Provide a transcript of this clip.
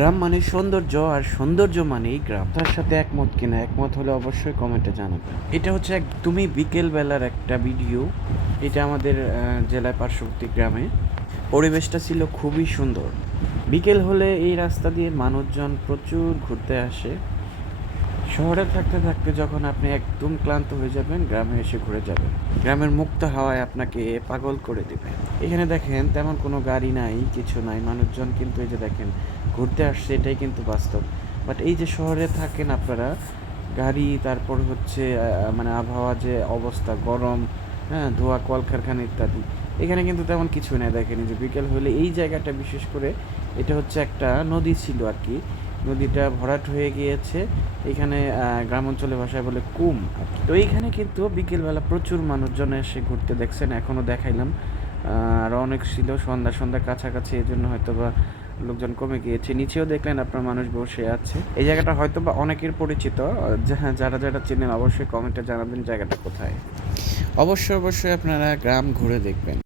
গ্রাম মানে সৌন্দর্য, আর সৌন্দর্য মানেই গ্রাম। তার সাথে একমত কিনা? একমত হলে অবশ্যই কমেন্টে জানাবেন। এটা হচ্ছে একদমই বিকেল বেলার একটা ভিডিও। এটা আমাদের জেলার পার্শ্ববর্তী গ্রামে। পরিবেশটা ছিল খুবই সুন্দর। বিকেল হলে এই রাস্তা দিয়ে মানুষজন প্রচুর ঘুরতে আসে। শহরে থাকতে থাকতে যখন আপনি একদম ক্লান্ত হয়ে যাবেন, গ্রামে এসে ঘুরে যাবেন। গ্রামের মুক্ত হাওয়ায় আপনাকে পাগল করে দেবে। এখানে দেখেন তেমন কোনো গাড়ি নাই, কিছু নাই, মানুষজন কিন্তু এই যে দেখেন ঘুরতে আসছে, এটাই কিন্তু বাস্তব। বাট এই যে শহরে থাকেন আপনারা, গাড়ি, তারপর হচ্ছে মানে আবহাওয়া যে অবস্থা, গরম, হ্যাঁ, ধোঁয়া, কলকারখানা ইত্যাদি। এখানে কিন্তু তেমন কিছু নেই। দেখেন এই যে বিকেল হলে এই জায়গাটা, বিশেষ করে এটা হচ্ছে একটা নদী ছিল আর কি। নদীটা ভরাট হয়ে গিয়েছে। এখানে গ্রাম অঞ্চলের ভাষায় বলে কুম আর কি। তো এইখানে কিন্তু বিকেলবেলা প্রচুর মানুষজন এসে ঘুরতে, দেখছেন এখনও দেখাইলাম। আরও অনেক ছিল, সন্ধ্যা সন্ধ্যা কাছাকাছি, এই জন্য হয়তো বা লোকজন কমে গিয়েছে। নিচেও দেখলেন আপনার মানুষ বসে আছে। এই জায়গাটা হয়তো বা অনেকের পরিচিত। যারা যারা চেনেন অবশ্যই কমেন্টে জানাবেন জায়গাটা কোথায়। অবশ্যই অবশ্যই আপনারা গ্রাম ঘুরে দেখবেন।